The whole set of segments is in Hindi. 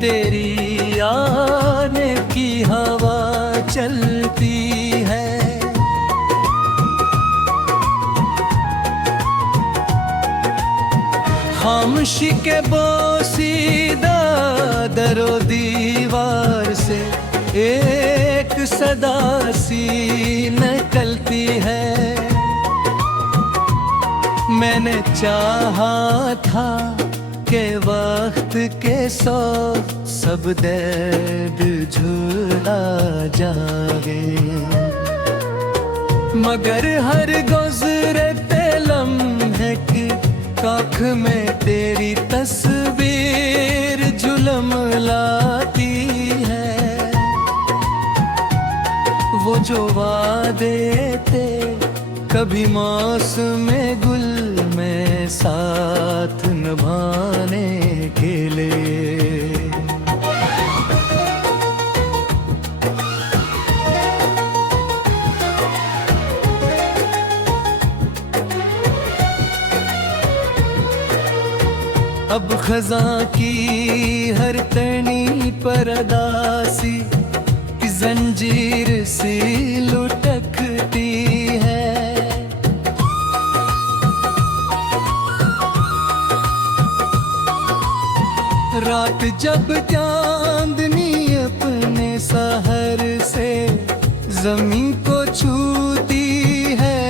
तेरी आने की हवा चलती है। खामोशी के बोसीदा दरो दीवार से एक सदा सी निकलती है। मैंने चाहा था के वक्त के सब दर्द झूला जागे, मगर हर गुज़रते लम्हे की आँख में तेरी तस्वीर झुलमलाती है। वो जो वादे थे कभी मौसम गुल में साथ निभाने के लिए। अब खज़ां की हर तनी पर अदासी जंजीर सी लुटकती है। रात जब चांदनी अपने सहर से ज़मीं को छूती है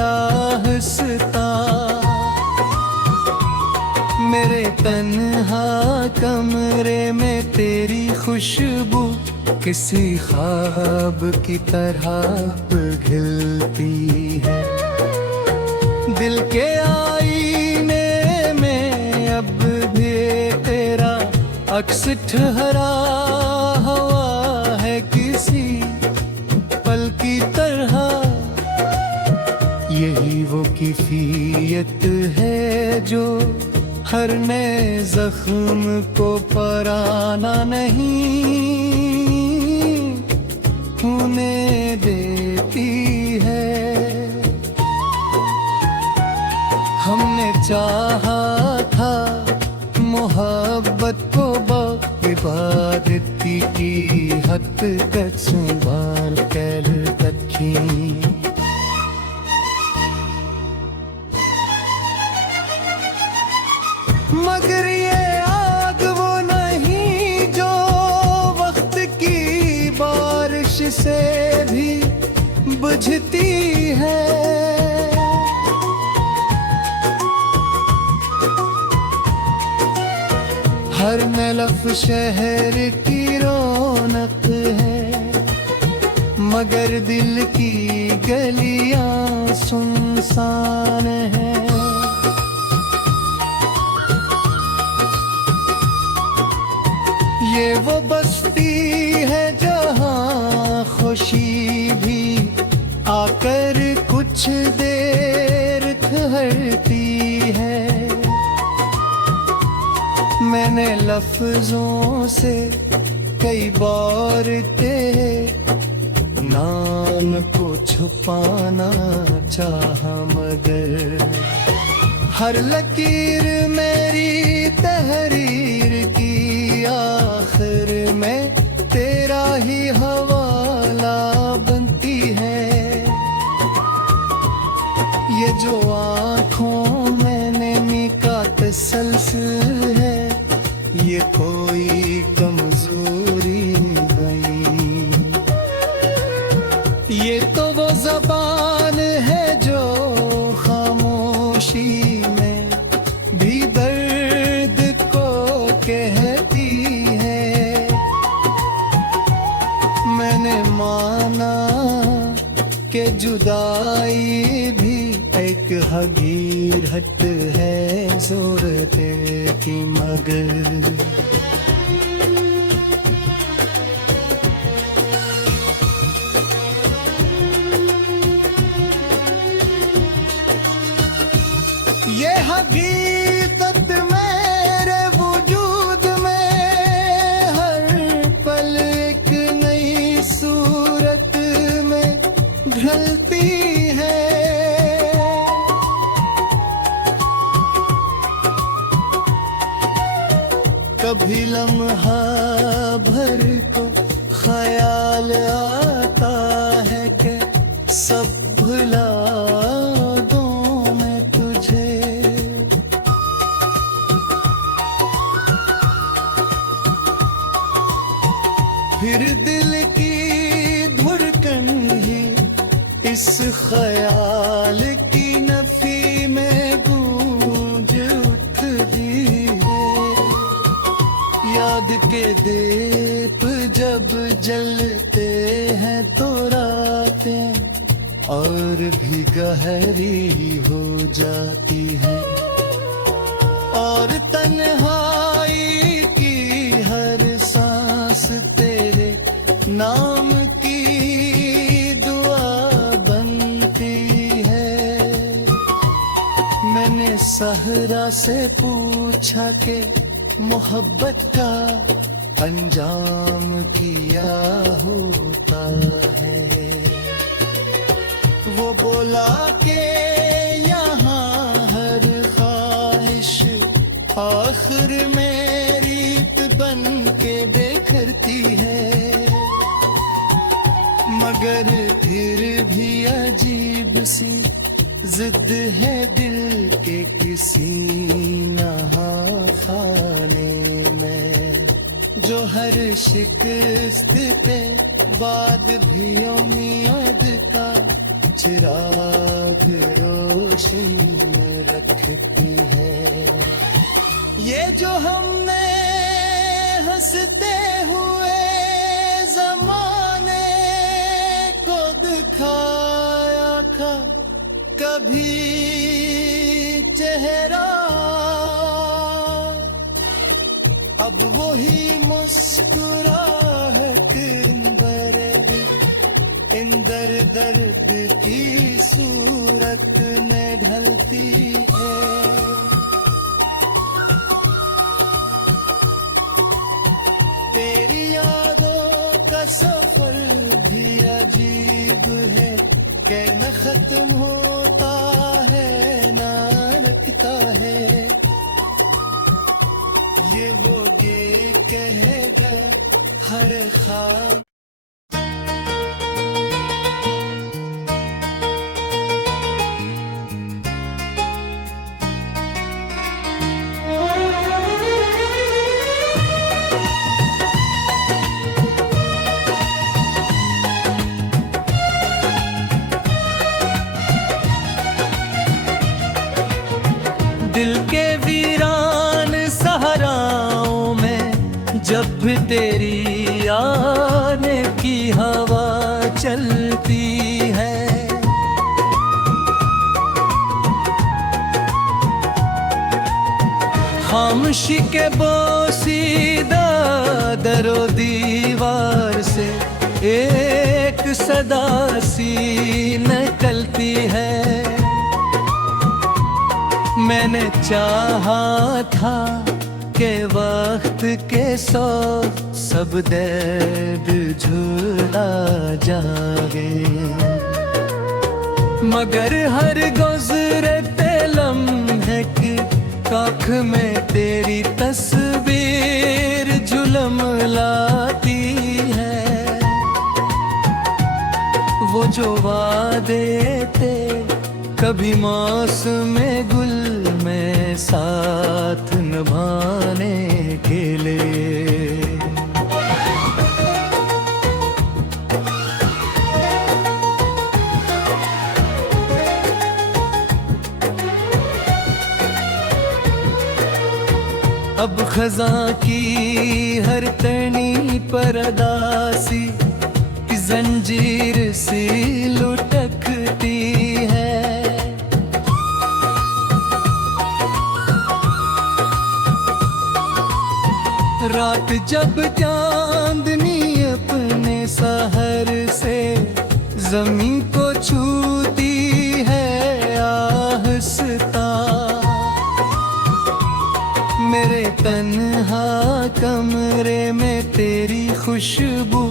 आहिस्ता, मेरे तन्हा कमरे में तेरी खुशबू किसी ख्वाब की तरह पिघलती है। दिल के आईने में अब भी तेरा अक्स ठहरा हुआ है किसी पल की तरह। यही वो कैफियत है जो हर नए जख्म को पराना नहीं होने देती है। हमने चाहा था मोहब्बत को इबादती की हद तक संभाल कर रखी, मगर ये आग वो नहीं जो वक्त की बारिश से भी बुझती है। हर नलफ शहर की रौनक है, मगर दिल की गलियां सुनसान है। ये वो बस्ती है जहाँ खुशी भी आकर कुछ देर ठहरती है। मैंने लफ्जों से कई बार तेरे नाम को छुपाना चाहा, मगर हर लकीर मेरी तहरीर की आखिर में तेरा ही हवाला बनती है। ये जो आँखों में नैनी का तसलसल है, ये कोई कमजोरी नहीं। ये तो वो ज़बान है जो खामोशी में भी दर्द को कहती है। मैंने माना कि जुदाई भी एक हकीकत है ज़रूरत की, मगर ये हकीकत मेरे वजूद में हर पल एक नई सूरत में ढलती है। कभी लम्हा ख्याल आता है कि सब भुला दूं मैं तुझे। फिर दिल की धड़कन ही इस ख्याल की नफी में गूंज उठती है। याद के दीप जब जलते हैं तो रातें और भी गहरी हो जाती है, और तन्हाई की हर सांस तेरे नाम की दुआ बनती है। मैंने सहरा से पूछा कि मोहब्बत का अंजाम किया होता है। वो बोला कि यहाँ हर ख्वाहिश आखिर में रीत बन के बिखरती है, मगर फिर भी अजीब सी जिद है दिल के किसी नहा खाने में, जो हर शिकस्त पे बाद भी उम्मीद का चिराग रोशन रखती है। ये जो हमने हंसते हुए जमाने को दिखाया था कभी चेहरा, अब वही मुस्कुराहट इंदर दर्द की सूरत में ढलती है। तेरी यादों का सफर भी अजीब है कि न खत्म होता है न रुकता है। ये वो ये कह दे हर ख्वाब दिल के वीरान सहराओं में जब भी तेरी आने की हवा चलती है, खामोशी के बोसीदा दरो दीवार से एक सदा सी निकलती है। मैंने चाहा था कि वक्त के सौ सब दर्द झूला जागे, मगर हर गुज़रते लम्हे की आँख में तेरी तस्वीर झुलम लाती है। वो जो वादे थे कभी मौसम गुल में साथ निभाने के लिए, अब खज़ां की हर तनी पर अदासी की जंजीर सी लुटकती है। रात जब चांदनी अपने सहर से जमीन को छूती है आहस्ता, मेरे तन्हा कमरे में तेरी खुशबू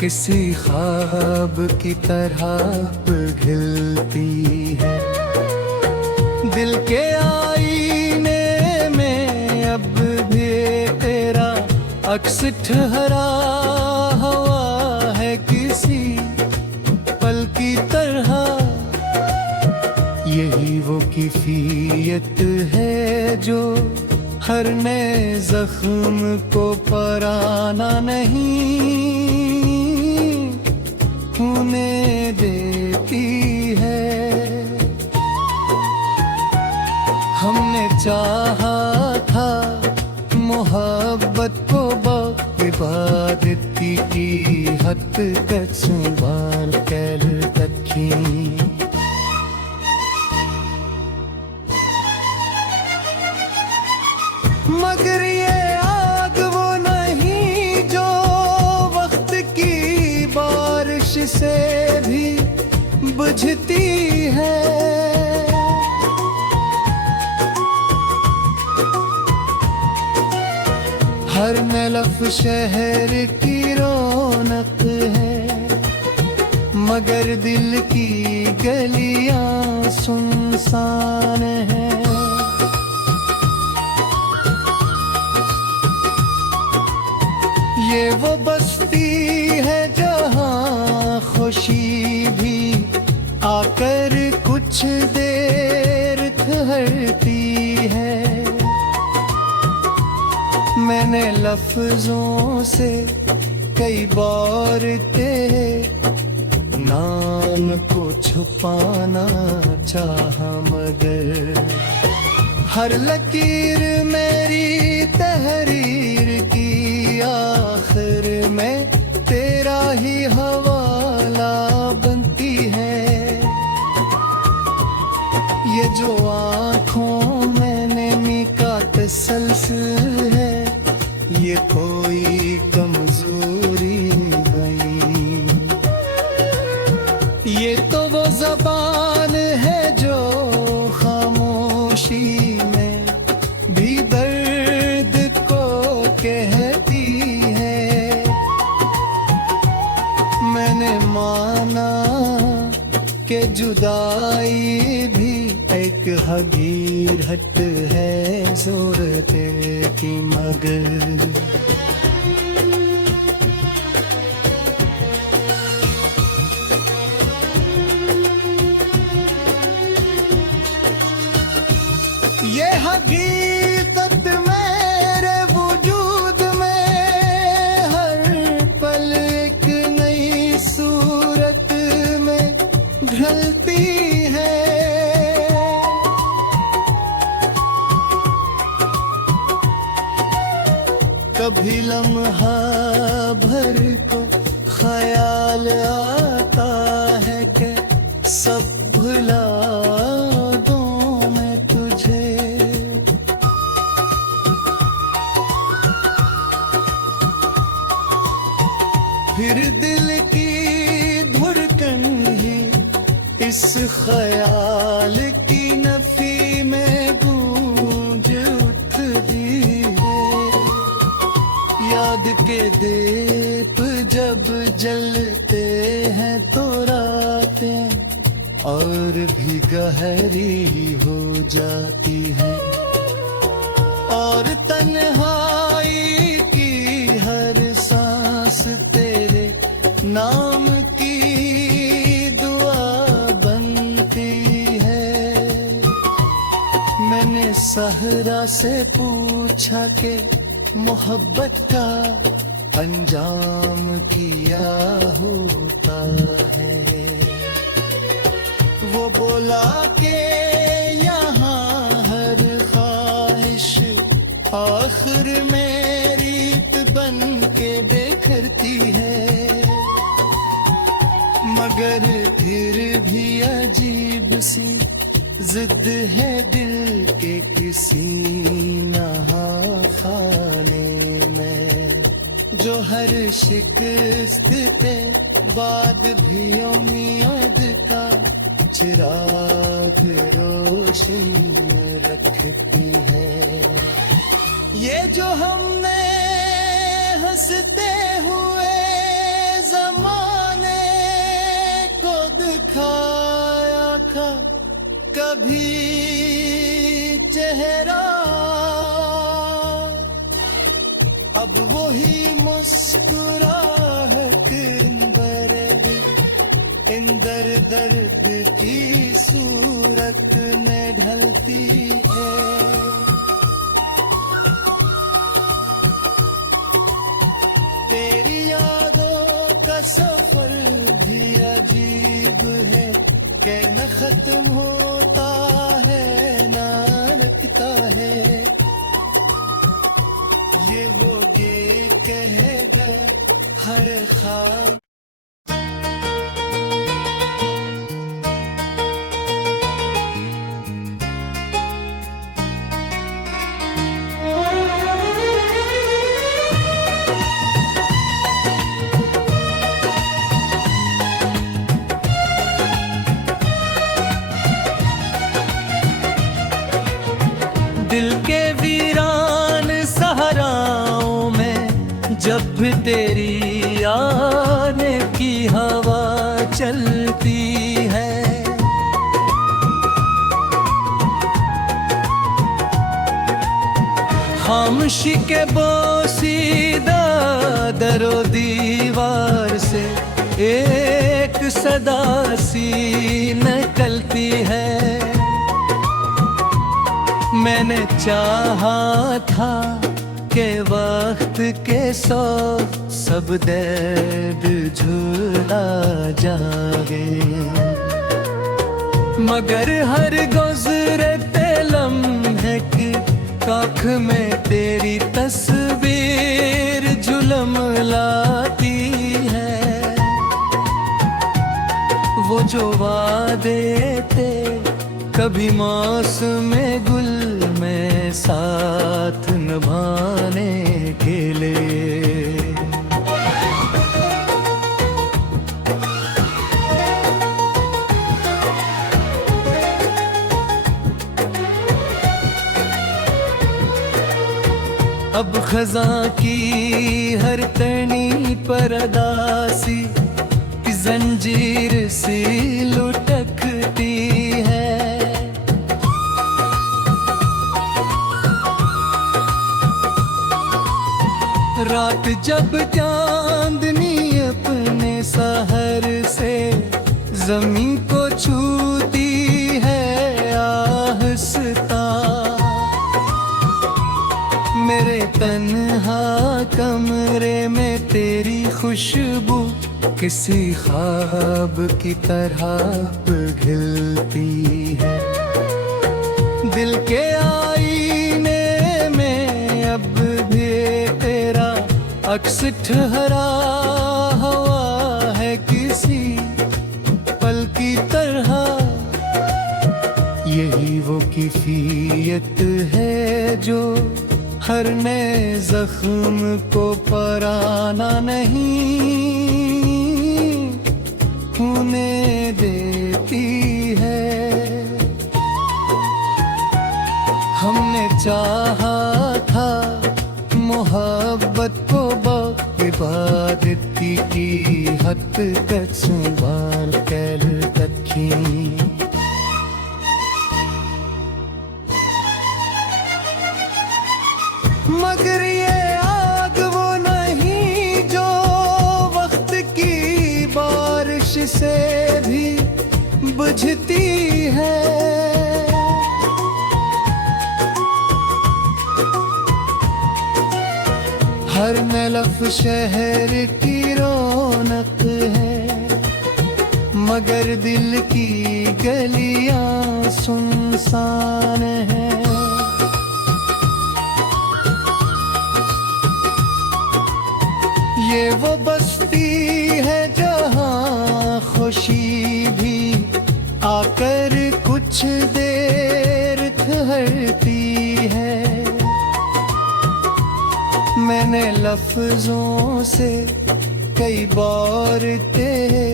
किसी ख्वाब की तरह पिघलती है। दिल के आईने में अब भी तेरा अक्स ठहरा हवा रेत है जो हर नए जख्म को पराना नहीं होने देती है। हमने चाहा था मोहब्बत को इबादती की हद तक संभाल कर रखी, मगर ये आग वो नहीं जो वक्त की बारिश से भी बुझती है। हर नलफ शहर की रौनक है, मगर दिल की गलियां सुनसान है। ये वो बस्ती है जहाँ खुशी भी आकर कुछ देर ठहरती है। मैंने लफ्जों से कई बार तेरे नाम को छुपाना चाहा, मगर हर लकीर मेरी तहरीर की आखिर में तेरा ही हवाला बनती है। ये जो आँखों में नमी का तसलसल है, ये कोई कमजोरी नहीं, ये तो वो ज़बान है जो खामोशी में भी दर्द को कहती है। मैंने माना कि जुदाई भी एक हकीकत है ज़रूरत की, मगर ये हकीकत मेरे वजूद में हर पल एक नई सूरत में ढलती है। कभी लम्हा भर को ख्याल आता है कि सब भुला दूं मैं तुझे, फिर दिल की धड़कन ही इस ख्याल की नफी में गूंज उठती है। याद के दीप जब जलते हैं तो रातें और भी गहरी हो जाती है, और तन्हाई की हर सांस तेरे नाम की दुआ बनती है। मैंने सहरा से पूछा कि मोहब्बत का अंजाम किया होता है, वो बोला कि यहाँ हर ख्वाहिश आखिर में रीत बन के बिखरती है, मगर फिर भी अजीब सी जिद है दिल के किसी नहा खाने में, जो हर शिकस्त के बाद भी उम्मीद का चिराग रोशन रखती है। ये जो हमने हंसते हुए जमाने को दिखाया था कभी चेहरा, अब वही मुस्कुराहट इंदर दर्द की सूरत में ढलती है। का सफर भी अजीब है कि न खत्म होता है ना रुकता है। ये वो ये कहेगा हर ख्वाब। दिल के वीरान सहराओं में जब भी तेरी आने की हवा चलती है, खामोशी के बोसीदा दरो दीवार से एक सदा सी निकलती है। मैंने चाहा था कि वक्त के सौ सब दर्द झूला जागे, मगर हर गुज़रते लम्हे की आँख में तेरी तस्वीर झुलम लाती है। वो जो वादे थे कभी मौसम गुल में साथ निभाने के लिए, अब खज़ां की हर तनी पर अदासी जंजीर सी लुटकती है। रात जब चांदनी अपने सहर से ज़मीं को छूती है आहिस्ता, मेरे तन्हा कमरे में तेरी खुशबू किसी ख्वाब की तरह पिघलती है। दिल के आईने में अब भी तेरा अक्स ठहरा हुआ है किसी पल की तरह। यही वो कैफियत है जो हर नए जख्म को पराना नहीं होने देती है। हमने चाहा था मोहब्बत को इबादती की हद तक संभाल कर रखी, मगर ये आग वो नहीं जो वक्त की बारिश से भी बुझती है। हर नलफ शहर की रौनक है, मगर दिल की गलियां सुनसान है। ये वो बस्ती है जहाँ खुशी भी आकर कुछ देर ठहरती है। मैंने लफ्जों से कई बार तेरे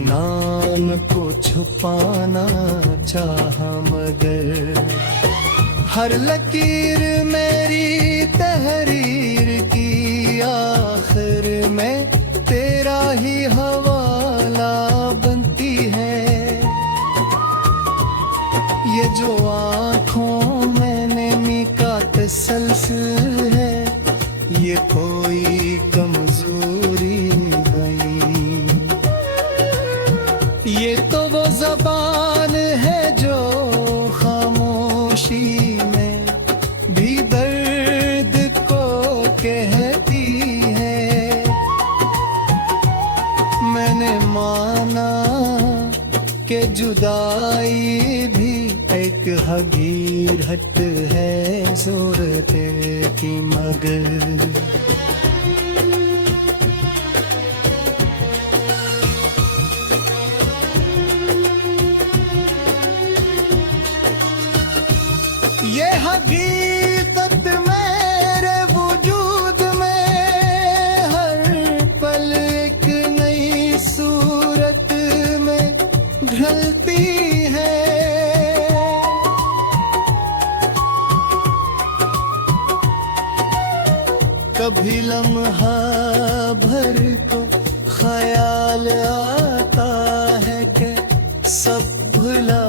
नाम को छुपाना चाहा, मगर हर लकीर मेरी तहरीर की आखिर में तेरा ही हवाला बनती है। ये जो आँखों में नमी का तसलसल है, ये कोई कमजोरी नहीं, ये तो वो ज़बान है जो खामोशी में भी दर्द को कहती है। मैंने माना कि जुदाई भी एक हकीकत है सूरत की, मगर ये हकीकत मेरे वजूद में हर पल एक नई सूरत में ढलती है। कभी लम्हा भर को ख्याल आता है कि सब भुला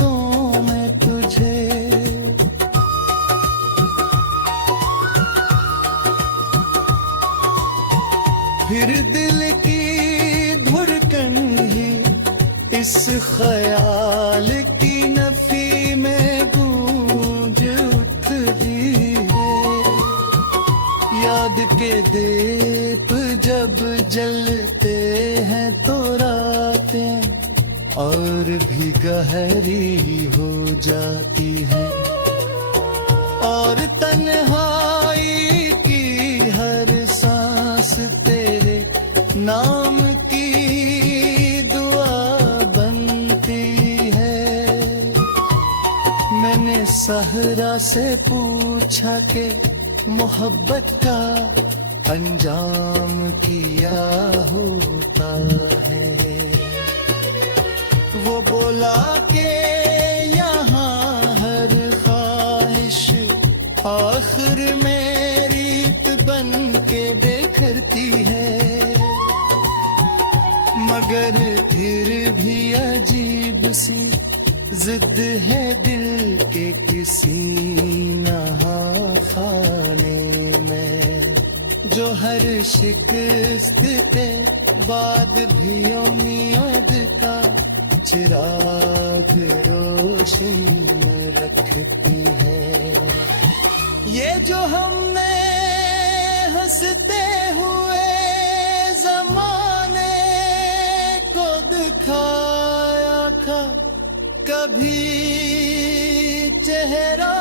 दूं मैं तुझे, फिर दिल की धड़कन ही इस ख्याल की नफी में गूंज उठती है। याद के दीप जब जलते हैं तो रातें और भी गहरी हो जाती है, और तन्हाई की हर सांस तेरे नाम की दुआ बनती है। मैंने सहरा से पूछा कि मोहब्बत का अंजाम किया होता है। वो बोला कि यहाँ हर ख्वाहिश आखिर में रीत बन के बिखरती है, मगर फिर भी अजीब सी जिद है दिल के किसी नहा खाने में, जो हर शिकस्त के बाद भी उम्मीद का चिराग रोशन रखती है। ये जो हमने हंसते हुए जमाने को दिखाया था कभी चेहरा,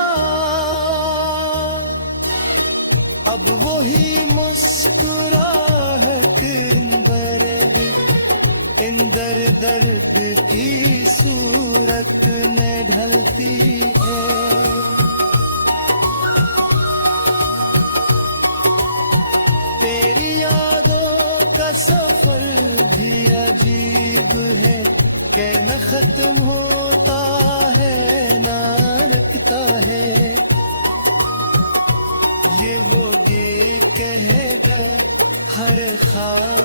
अब वही मुस्कुराहट इंदर दर्द की सूरत में ढलती है। तेरी यादों का सफर भी अजीब है कि न खत्म होता है न रुकता है। ये वो गीत कहेगा हर ख्वाब